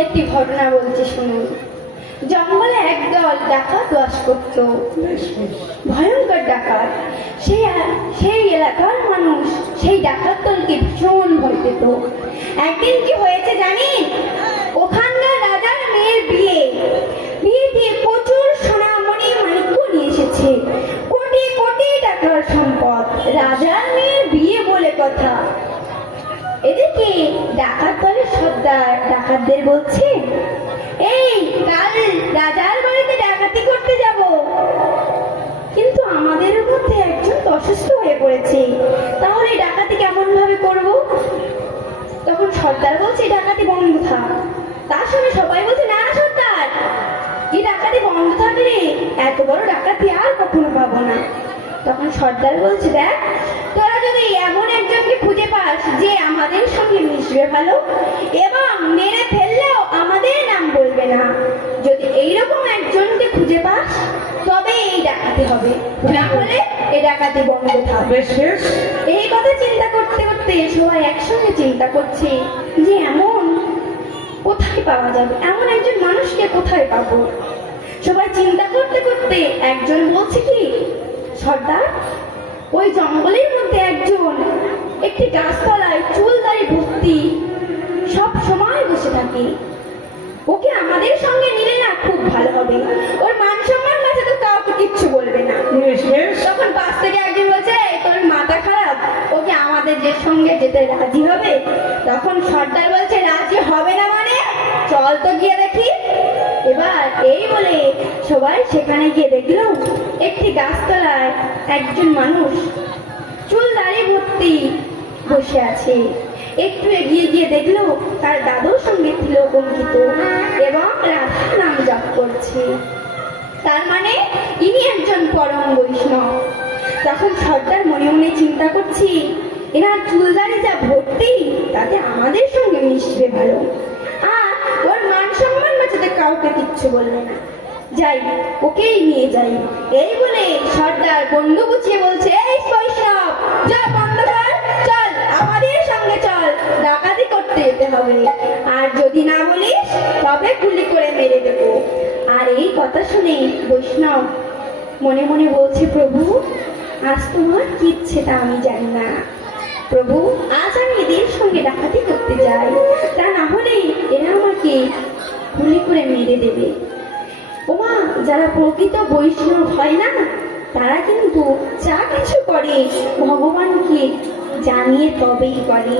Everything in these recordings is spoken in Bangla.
একটি ঘটনা বলছি শুনুন। জঙ্গলে একদল ডাকাত বাস করত, ভয়ঙ্কর ডাকাত। সেই এলাকার মানুষ সেই ডাকাত দলকে ভীষণ ভয় পেত। একদিন কি হয়েছে জানেন? ওখানকার রাজার মেয়ের বিয়ে দিয়ে প্রচুর সোনামণি মাণিক্য নিয়ে এসেছে, কোটি কোটি টাকার সম্পদ। রাজার মেয়ের বিয়ে বলে কথা। এদিকে ডাকাত দলের সর্দার ডাকাতদের বলছে, এই কাল রাজার বাড়িতে ডাকাতি করতে যাব, কিন্তু আমাদের মধ্যে একজন অসুস্থ হয়ে পড়েছে, তাহলে ডাকাতি কেমন ভাবে করব? তখন সর্দার বলছে, ডাকাতি বন্ধ থাক। তার সঙ্গে সবাই বলছে, না সর্দার, এই ডাকাতি বন্ধ থাকলে এত বড় ডাকাতি আর কখনো পাবো না। তখন সর্দার বলছে, দেখ, তোরা যদি এমন একজনকে খুঁজে পাস যে আমাদের সঙ্গে মিশবে ভালো এবং মেরে ফেললেও আমাদের নাম বলবে না, যদি এইরকম একজনকে খুঁজে পাস তবে এই ডাকাতি হবে, না হলে এই ডাকাতি বন্ধ থাকবে। এই কথা চিন্তা করতে করতে সবাই একসঙ্গে চিন্তা করছে যে এমন কোথায় পাওয়া যাবে, এমন একজন মানুষকে কোথায় পাবো। সবাই চিন্তা করতে করতে একজন বলছে, কি সর্দার, ওই জঙ্গলের মধ্যে একজন একটি গাছতলায় চুল দাড়ি ভর্তি সব সময় বসে থাকে, ওকে আমাদের সঙ্গে নিলে না খুব ভালো হবে, ওর মান সম্মান আছে তো কাউকে কিচ্ছু বলবে না। তখন পাশ থেকে একজন বলছে, তোর মাথা খারাপ, ওকে আমাদের যে সঙ্গে যেতে রাজি হবে? তখন সর্দার বলছে, রাজি হবে না মানে? চল তো গিয়ে দেখি। এবার এই বলে সবাই সেখানে গিয়ে দেখলো একটি গাছতলায় একজন মানুষ চুল দাড়ি ভর্তি বসে আছে। একটু এগিয়ে গিয়ে দেখলো তার দাদুর সঙ্গে তিলক অঙ্কিত এবং রাধার নাম জপ করছে, তার মানে ইনি একজন পরম বৈষ্ণব। তখন সর্দার মনে মনে চিন্তা করছি, এনার চুল দাড়ি যা ভর্তি তাতে আমাদের সঙ্গে মিশবে ভালো, আর ওর মান সম্মান বাঁচাতে কাউকে কিচ্ছু বলবে না, যাই ওকেই নিয়ে যাই। এই বলে সর্দার বন্ধু গুছিয়ে বলছে, এই বৈষ্ণব, যা বন্ধ কর, চল আমাদের সঙ্গে চল, ডাকাতি করতে যেতে হবে, আর যদি না বলিস তবে গুলি করে মেরে দেবো। আর এই কথা শুনে বৈষ্ণব মনে মনে বলছে, প্রভু আজ তোমার কি ইচ্ছে তা আমি জানি না, প্রভু আজ আমি এদের সঙ্গে ডাকাতি করতে যাই, তা না হলে এরা আমাকে গুলি করে মেরে দেবে। ওমা, যারা প্রকৃত বৈষ্ণব হয় না তারা কিন্তু যা কিছু করে ভগবানকে জানিয়ে তবেই করে।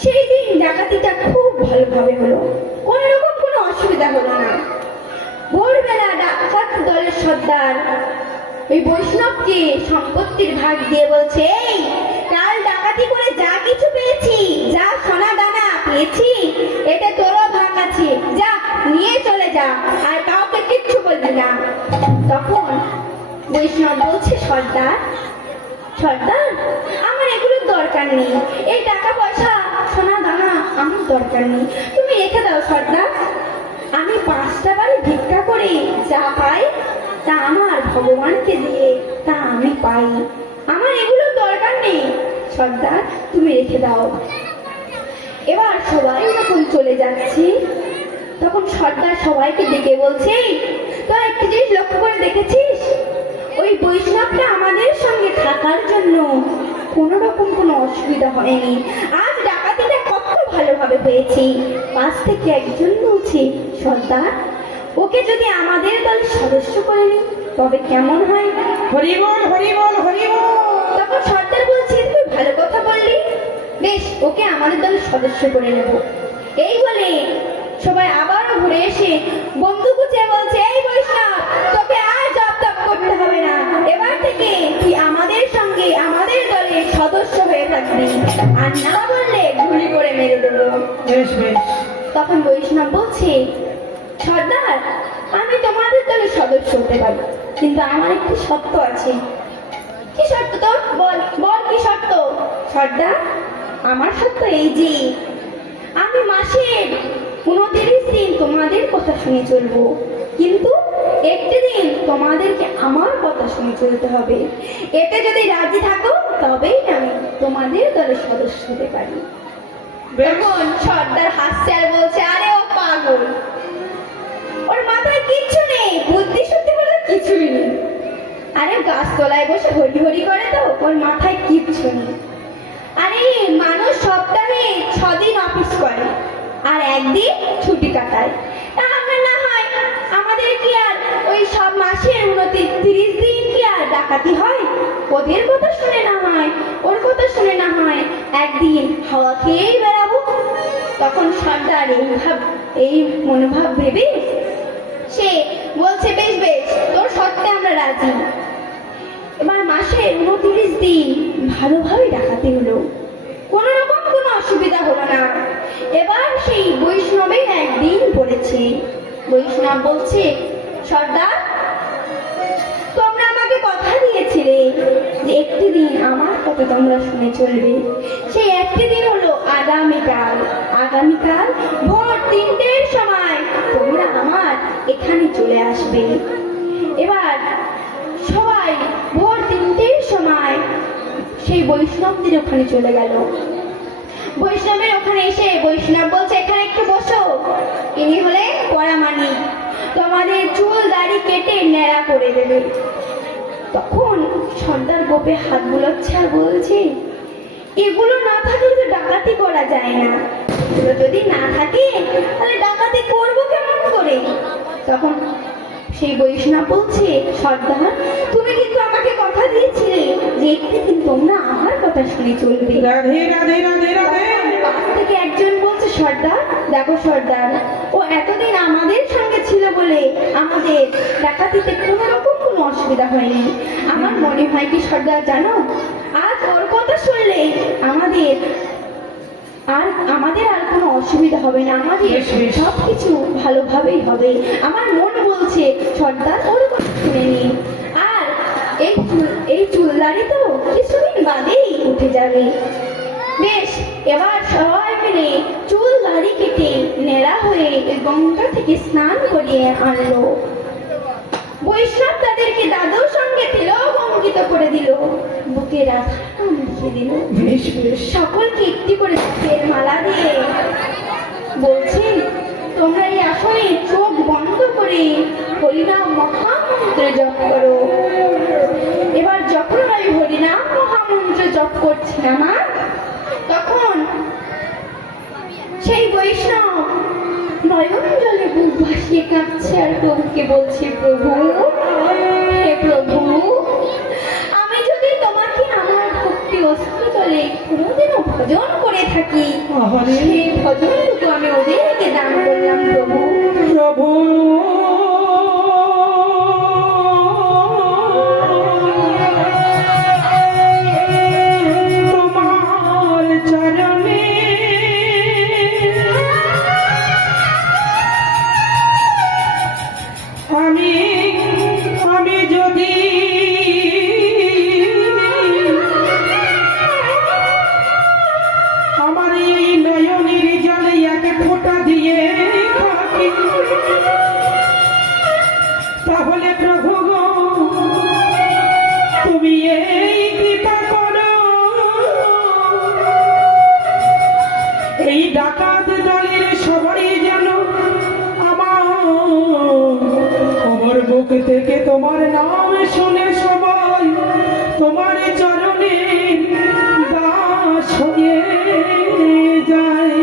সেই দিন ডাকাতিটা খুব ভালোভাবে হলো, কোন রকম কোনো অসুবিধা হলো না। ভোরবেলা ডাকাত দলের সর্দার ওই বৈষ্ণবকে সম্পত্তির ভাগ দিয়ে বলছে, এই কাল ডাকাতি করে যা কিছু পেয়েছি, যা সোনা দানা পেয়েছি, এতে তোরও ভাগ আছে, যা নিয়ে চলে যা, আর কাউকে কিচ্ছু বলবি না। তখন বৈষ্ণব বলছে, সর্দার আমার এগুলোর দরকার নেই, এই টাকা পয়সা সোনা দানা আমার দরকার নেই, তুমি রেখে দাও সর্দার, আমি 5টা বাড়ি ভিক্ষা করে যা পাই তা আমার ভগবানকে দিয়ে তা আমি পাই, আমার এগুলোর দরকার নেই, সর্দার তুমি রেখে দাও। এবার সবাই যখন চলে যাচ্ছে তখন সর্দার সবাইকে ডেকে বলছে, তোরা একটি জিনিস লক্ষ্য করে দেখেছিস, ওই বৈষ্ণবটা আমাদের সঙ্গে থাকার জন্য কোন রকম কোনো অসুবিধা হয়নি, আজ ডাকাতিটা কত ভালোভাবে হয়েছে। পাশ থেকে একজন বলছে, সর্দার ওকে যদি আমাদের দলের সদস্য করে নি তবে কেমন হয়? হরি বল হরি বল হরি বল। তখন সর্দার বলছে, তুই ভালো কথা বললি, বেশ ওকে আমাদের দলের সদস্য করে নেব। এই বলে সবাই আবারও ঘুরে এসে বন্ধু গুছিয়ে বলছে, এই বৈষ্ণব, তোকে আর জপ তপ করতে হবে না, এবার থেকে তুই আমাদের সঙ্গে আমাদের দলের সদস্য হয়ে থাকবি, আর না বললে গুলি করে মেরে দেবো। তখন বৈষ্ণব বলছে, সর্দার আমি তোমাদের দলের সদস্য হতে পারি, কিন্তু আমার একটি শর্ত আছে। কি শর্ত তোর? বল বল কি শর্ত? সর্দার আমার শর্ত এই যে আমি মাসের 29 দিন তোমাদের কথা শুনে চলবো, কিন্তু একটি দিন তোমাদেরকে আমার কথা শুনে চলতে হবে, এতে যদি রাজি থাকো তবেই আমি তোমাদের দলের সদস্য হতে পারি। তখন সর্দার হাসছে আর বলছে, আরে ও পাগল, ওর মাথায় কিচ্ছু নেই, বুদ্ধি শুদ্ধি বলে কিছুই নেই। আরে গাছতলায় বসে হরি হরি করে তো, ওর মাথায় কিচ্ছু নেই। আরে মানুষ সপ্তাহে 6 দিন অফিস করে আর একদিন ছুটি কাটায়, তা আমরা না হয় আমাদের কি আর ওই সব মাসের 29 দিন কি আর ডাকাতি হয়? ওদের কথা শুনে না হয়, ওর কথা শুনে না হয় একদিন হাওয়া খেয়েই বেড়াবো। তখন সর্দার এই মনোভাব ভেবে সে বলছে, বেশ বেশ, তোর শর্তে আমরা রাজি। এবার মাসের 29 দিন ভালোভাবে ডাকাতি হলো, কোনো রকম কোনো অসুবিধা হলো না। এবার সেই বৈষ্ণবের একদিন পড়েছে। বৈষ্ণব বলছে, সর্দার, তোমরা আমাকে কথা দিয়েছিলে যে একটি দিন আমার কথা তোমরা শুনে চলবে। সেই একটি দিন হলো আগামীকাল। আগামীকাল ভোর 3টের সময় তোমরা আমার এখানে চলে আসবে। এবার সবাই ভোর 3টের সময় সেই বৈষ্ণবদের ওখানে চলে গেল। বৈষ্ণবের ওখানে এসে বৈষ্ণব বলছে, এখানে একটু বসো। ইনি হলেন পরামানি, তোমাদের চুল দাড়ি কেটে ন্যাড়া করে দেবে। তখন সর্দার গোপে হাত বুলাচ্ছে আর বলছে, এগুলো না থাকলে তো ডাকাতি করা যায় না, এগুলো যদি না থাকে তাহলে ডাকাতি করবো কেমন করে? তখন সেই বৈষ্ণব বলছে, সর্দার, তুমি কিন্তু আমাকে কথা দিয়েছিলে যে একটি দিন তোমরা আমার কথা শুনে চলবে। রাধে রাধে রাধে রাধে। পাশ থেকে একজন বলছে, সর্দার, দেখো সর্দার, ও এতদিন আমাদের সঙ্গে ছিল বলে আমাদের ডাকাতিতে কোনো রকম কোনো অসুবিধা হয়নি। আমার মনে হয় কি সর্দার জানো, আজ ওর কথা শুনলে আমাদের আর কোনো অসুবিধা হবে না, আমাদের সবকিছু ভালোভাবেই হবে। আমার মন বলছে সর্দার ওর কথা শুনে নি। আর এই চুলদারি তো কিছুদিন বাদেই উঠে যাবে। বেশ, এবার সবাই মিলে চুল দাড়ি কেটে নেড়া হয়ে গঙ্গা থেকে স্নান করিয়ে আনলো। বৈষ্ণব তাদেরকে দাদুর সঙ্গে তিলক অঙ্কিত করে দিল, বুকে রাধার নাম লিখে দিল। সকলকে একটি করে ফুলের মালা দিয়ে বলছেন, তোমরা এই আসনে চোখ বন্ধ করে হরিনাম মহামন্ত্র জপ করো। এবার যখন আমি হরিনাম মহামন্ত্র জপ করছি আমার, তখন সেই বৈষ্ণব নয়ন জলে বুক ভাসিয়ে কাঁদছে আর প্রভুকে বলছে, প্রভু, হে প্রভু, আমি যদি তোমাকে আমার ভক্তি অস্ত্র জলে কোনোদিনও ভজন করে থাকি, সেই ভজনটুকু আমি ওদেরকে দান করলাম প্রভু। প্রভু তোমার চরণে আমি যদি আমার এই নয়নের জলে এক ফোঁটা দিয়ে থাকি, তাহলে প্রভু গো তুমি এই কৃপা করো, এই ডাকাত দলের সবাই যেন আমার মুখ থেকে তোমার নাম শুনে সবাই তোমার চরণে দাস হয়ে যায়।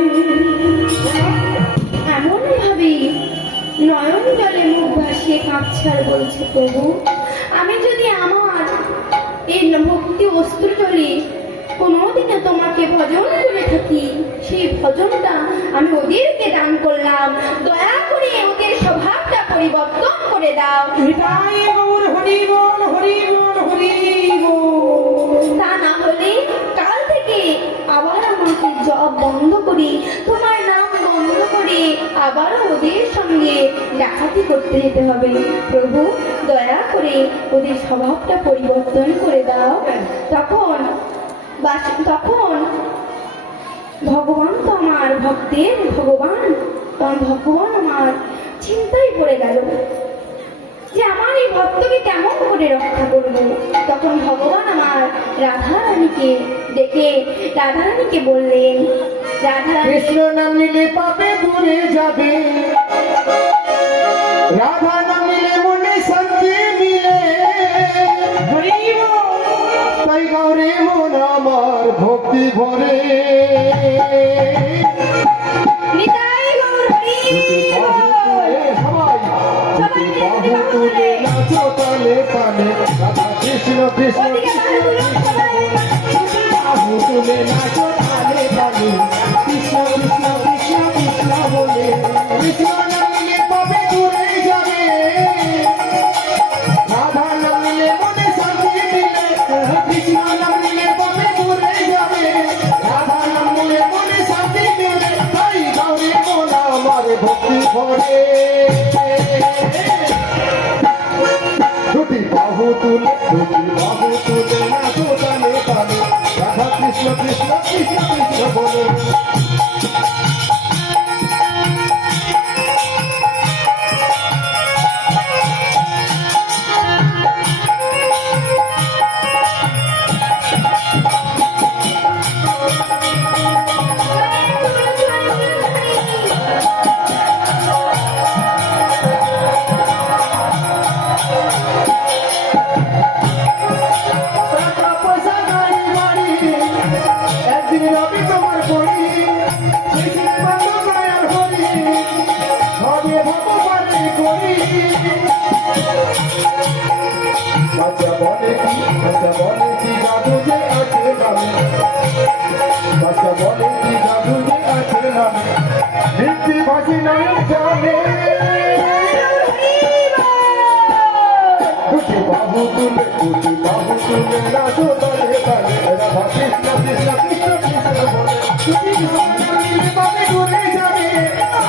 এমন ভাবে নয়ন জলে মুখ ভাসিয়ে কাঁদছে আর বলছে, প্রভু, আমি যদি আমার এই ভক্তি অস্ত্র জলে কোনোদিনও তোমাকে ভজন করে থাকি, সেই ভজনটা আমি ওদেরকে দান করলাম, দয়া করে ওদের স্বভাবটা পরিবর্তন করে দাও। হৃদয় গৌর হরি বল হরি বল হরি বল। তা না হলে কাল থেকে আবার আমাকে জপ বন্ধ করে, তোমার নাম বন্ধ করে আবারও ওদের সঙ্গে ডাকাতি করতে যেতে হবে। প্রভু, দয়া করে ওদের স্বভাবটা পরিবর্তন করে দাও। তখন ভগবান তো আমার ভক্তের ভগবান, তখন ভগবান আমার চিন্তায় পড়ে গেল যে আমার এই ভক্তকে কেমন করে রক্ষা করবো। তখন ভগবান আমার রাধারানীকে ডেকে রাধারানীকে বললেন, রাধা কৃষ্ণ নাম নিলে পাপে দূরে যাবে, রাধা নাম নিলে মনে শান্তি মিলে। হরি বল তাই গৌরে মন আমার ভক্তি ভরে, নিতাই গৌর হরি বল। সবাই সবাই বাহু তুলে নাচো তালে তালে, রাধা কৃষ্ণ কৃষ্ণ ওদিকে বাহু তুলুন সবাই। বাহু তুলে নাচো তালে তালে, কৃষ্ণ কৃষ্ণ কৃষ্ণ কৃষ্ণ বলে। কৃষ্ণ নাম নিলে পাপে দূরে যাবে, রাধা নাম নিলে মনে শান্তি মিলে। কৃষ্ণ নাম নিলে পাপে দূরে যাবে, রাধা নাম নিলে মনে শান্তি মিলে। তাই গৌরী মন আমার ভক্তি ভরে, দুটি বাহু তুলে নাচো তালে তালে, রাধা কৃষ্ণ কৃষ্ণ কৃষ্ণ কৃষ্ণ বলে। টাকা পয়সা গাড়ি বাড়ি একদিন রবি তোমার করি, সেদিন বন্ধ মায়ার হরি, হবে ভগবানে করি। বাচ্চা বলে কি জাদু যে আছে নামে, বাচ্চা বলে কি জাদু যে আছে নামে, মিথ্যে ভাষী নায়ক জানে। দুটি বাহু তুলে নাচো তালে তালে, রাধা কৃষ্ণ কৃষ্ণ কৃষ্ণ কৃষ্ণ বলে। দুটি নাম নিলে পাপে দূরে যাবে,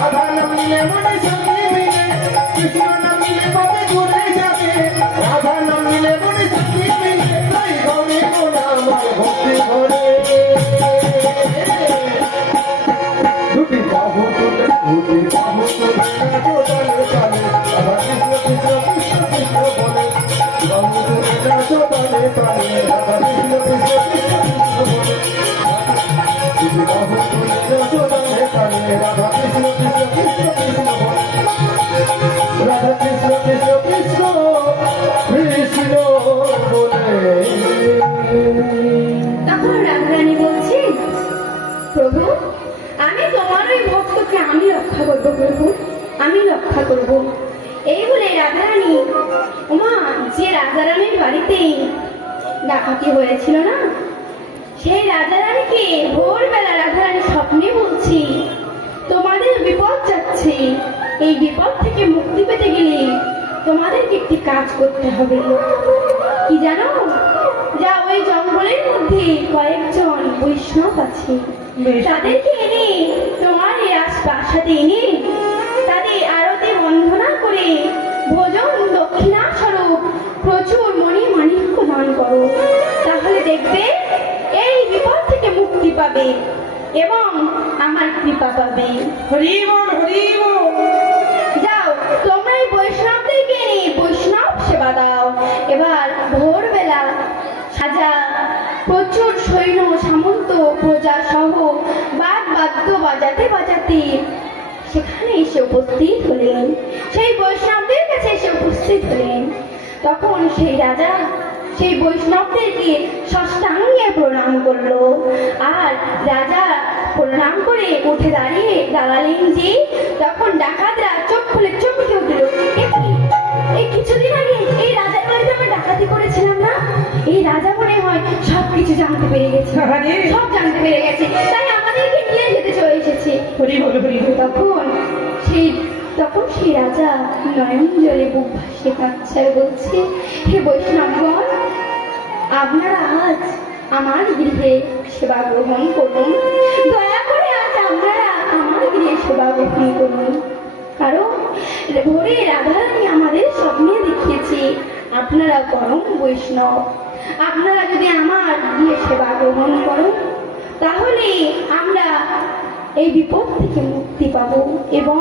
রাধা নাম নিলে মনে শান্তি মিলে। কৃষ্ণ নাম নিলে পাপে দূরে যাবে, রাধা নাম নিলে মনে শান্তি মিলে। তাই গৌরী মন আমার ভক্তি ভরে, দুটি বাহু তুলে নাচো তালে তালে, রাধা কৃষ্ণ কৃষ্ণ কৃষ্ণ কৃষ্ণ বলে। বাহু তুলে নাচো তালে তালে, রাধা কৃষ্ণ কৃষ্ণ কৃষ্ণ কৃষ্ণ বলে। দুটি বাহু তুলে নাচো তালে তালে, রাধা কৃষ্ণ কৃষ্ণ কৃষ্ণ কৃষ্ণ বলে। রাধা কৃষ্ণ কৃষ্ণ কৃষ্ণ কৃষ্ণ বলে। তখন রাধারানী বলছে, প্রভু আমি তোমার ওই ভক্তকে আমি রক্ষা করবো প্রভু, আমি রক্ষা করব। এই বলে রাধারানী, ওমা যে রাজারানীর বাড়িতে ডাকাতি হয়েছিল না, সেই রাজারানীকে ভোরবেলা রাধারানী স্বপ্নে বলছি, তোমাদের বিপদ যাচ্ছে, এই বিপদ থেকে মুক্তি পেতে গেলে তোমাদেরকে একটি কাজ করতে হবে। কি জানো, যা ওই জঙ্গলের মধ্যে কয়েকজন বৈষ্ণব আছে, তাদেরকে এনে তোমার এই রাজপ্রাসাদে এনে তাদের আরতি বন্দনা করে ভোজন দক্ষিণা স্বরূপ প্রচুর মণি মাণিক্য দান করো, তাহলে দেখবে এই বিপদ থেকে মুক্তি পাবে এবং আমার কৃপা পাবে। হরি বল হরি বল যাও তোমরা এই বৈষ্ণবদেরকে নিয়ে বৈষ্ণব সেবা দাও। এবার ভোরবেলা সাজা প্রচুর সৈন্য সামন্ত প্রজা সহ বাদ্য বাজাতে বাজাতে সেখানে এসে উপস্থিত হলেন, সেই বৈষ্ণবদের কাছে এসে উপস্থিত হলেন। তখন সেই রাজা সেই বৈষ্ণবদেরকে ষষ্ঠাঙ্গে প্রণাম করলো, আর রাজা প্রণাম করে উঠে দাঁড়িয়ে দাঁড়ালেন যে, তখন ডাকাতরা চোখ খুলে চমকে উঠল, এই কিছুদিন আগে এই রাজার বাড়িতে আমরা ডাকাতি করেছিলাম না, এই রাজা মনে হয় সবকিছু জানতে পেরে গেছে, সব জানতে পেরে গেছে, তাই আমাদেরকে নিয়ে যেতে চলে এসেছে। হরি বল হরি বল তখন সেই রাজা নয়ন জলে বুক ভাসিয়ে কাঁদছে আর বলছে, হে বৈষ্ণবগণ, আপনারা আজ আমার গৃহে সেবা গ্রহণ করুন, দয়া করে আজ আপনারা আমার গৃহে সেবা গ্রহণ করুন। কারণ ভোরে রাধারানী আমাদের স্বপ্নে দেখিয়েছে আপনারা পরম বৈষ্ণব, আপনারা যদি আমার গৃহে সেবা গ্রহণ করুন তাহলে আমরা এই বিপদ থেকে মুক্তি পাবো এবং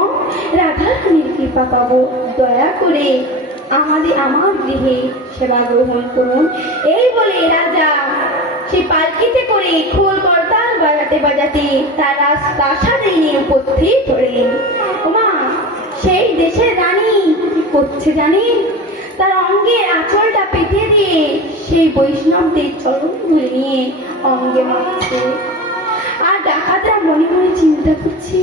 রাধারানীর কৃপা পাবো। দয়া করে আমার গৃহে সেবা গ্রহণ করুন। এই বলে রাজা সেই পালকিতে করে খোল করতাল বাজাতে বাজাতে তার প্রাসাদে নিয়ে উপস্থিত হলেন। ওমা, সেই দেশের রানী কি করছে জানেন? তার অঙ্গের আঁচলটা পেতে দিয়ে সেই বৈষ্ণবদের চরণ ধরে নিয়ে অঙ্গে মারছে। আর ডাকাতরা মনে মনে চিন্তা করছি,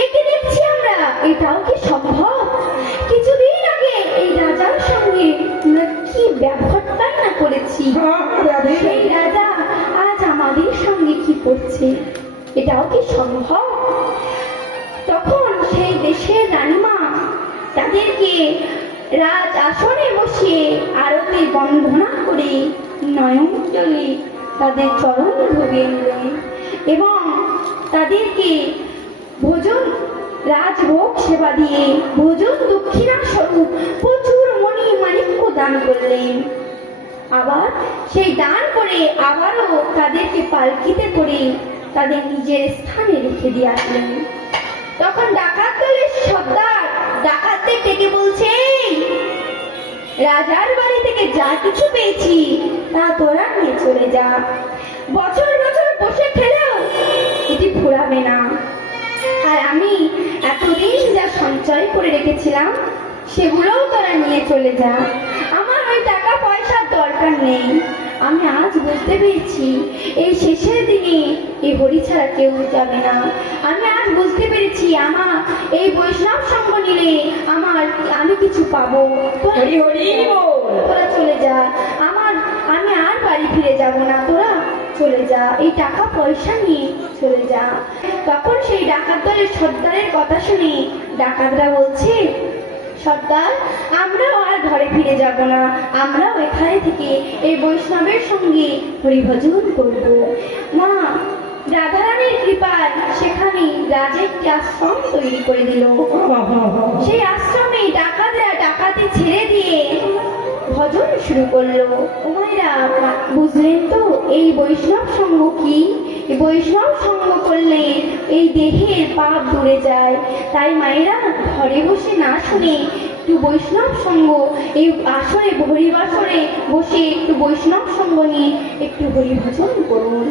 একে দেখছি আমরা, এটাও কি সম্ভব? কিছুদিন আগে এই রাজার সঙ্গে আমরা কি ব্যবহারটা না করেছি, সেই রাজা আজ আমাদের সঙ্গে কি করছে, এটাও কি সম্ভব? তখন সেই দেশের রানীমা তাদেরকে রাজ আসনে বসিয়ে আরতি বন্দনা করে নয়ন জলে তাদের চরণ ধরে নিলেন এবং তাদেরকে ভোজন রাজভোগ সেবা দিয়ে ভোজন দক্ষিণা স্বরূপ প্রচুর মণি মাণিক্য দান করলেন। আবার সেই দান করে আবারও তাদেরকে পালকিতে করে তাদের নিজের স্থানে রেখে দিয়ে আসলেন। তখন ডাকাত দলের সর্দার ডাকাতদের ডেকে বলছে, রাজার বাড়ি থেকে যা কিছু পেয়েছি তা তোরা নিয়ে চলে যা। বছর বছর বসে খেলেও এটি ফুরাবে না। আর আমি এতদিন যা সঞ্চয় করে রেখেছিলাম সেগুলোও তোরা নিয়ে চলে যা। আমার ওই টাকা পয়সার দরকার নেই। আমি আজ বুঝতে পেরেছি এই শেষের দিনে এই হরি ছাড়া কেউ যাবে না। আমি আজ বুঝতে পেরেছি আমার এই বৈষ্ণব সঙ্গ নিলে আমি কিছু পাবো। তোরা চলে যা, আমি আর বাড়ি ফিরে যাব না, তোরা চলে যা, এই টাকা পয়সা নিয়ে চলে যা। তখন সেই ডাকাত দলের সর্দারের কথা শুনে ডাকাতরা বলছে, সর্দার, আমরাও আর ঘরে ফিরে যাব না, আমরাও এখানে থেকে এই বৈষ্ণবের সঙ্গে হরিভজন করব। মা রাধারানীর কৃপায় সেখানে রাজা একটি আশ্রম তৈরি করে দিল। সেই আশ্রমে ডাকাতরা ডাকাতি ছেড়ে দিয়ে ভজন শুরু করলো। ও মায়েরা, বুঝলেন তো এই বৈষ্ণব সঙ্গ কি? বৈষ্ণব সঙ্গ করলে এই দেহের পাপ দূরে যায়। তাই মায়েরা, ঘরে বসে না শুনে একটু বৈষ্ণব সঙ্গ, এই আসরে হরিবাসরে বসে একটু বৈষ্ণব সঙ্গ নিয়ে একটু হরিভজন করুন।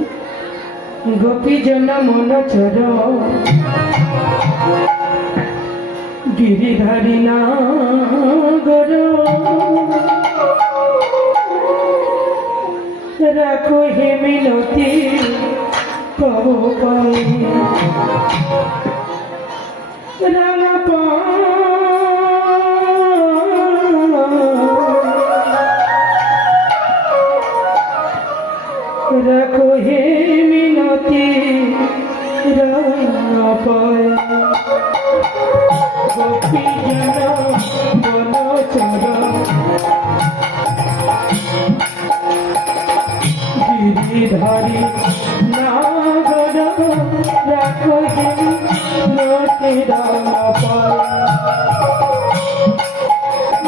গোপীজন মন চর গিরিধারী নাগর রাখো হে মিনতি কবু পাই রাঙা রাখো হে মিনতি রাঙা পাই গোপীজন বন চর গিরিধারী নাগর রাখো হে মিনতি রাঙা পাই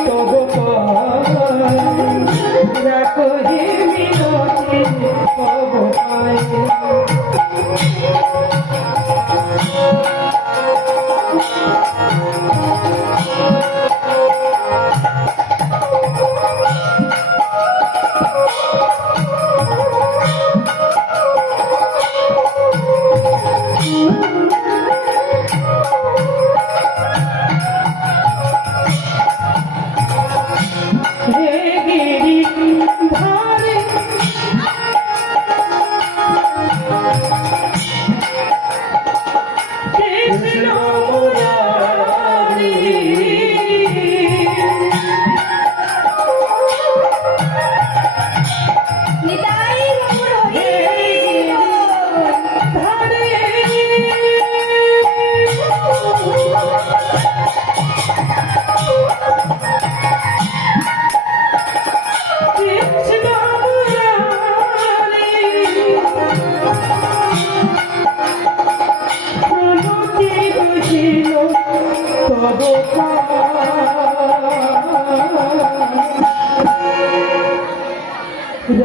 তব পাই রাখো হে মিনতি তব পাই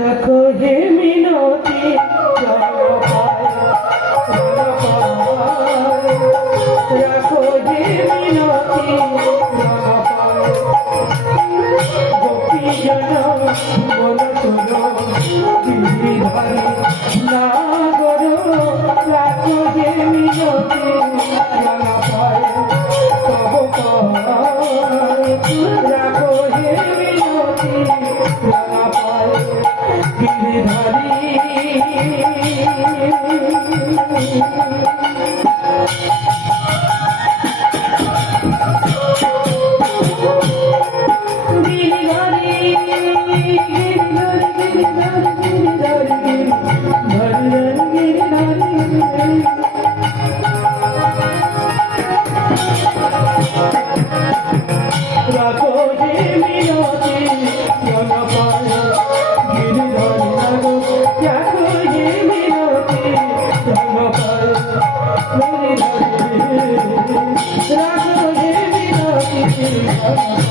রাখো হে মিনতি রাখো হে মিনতি গোপীজন বল চলো গিরিধারী না রাঙা পায়ে তব পায় রাখো হে মিনতি রাঙা পায়ে গিরিধারী রাখো হে মিনতি রাঙা পায়ে গিরিধারী রাখো হে মিনতি রাঙা পায়ে গিরিধারী রাখো হে মিনতি রাঙা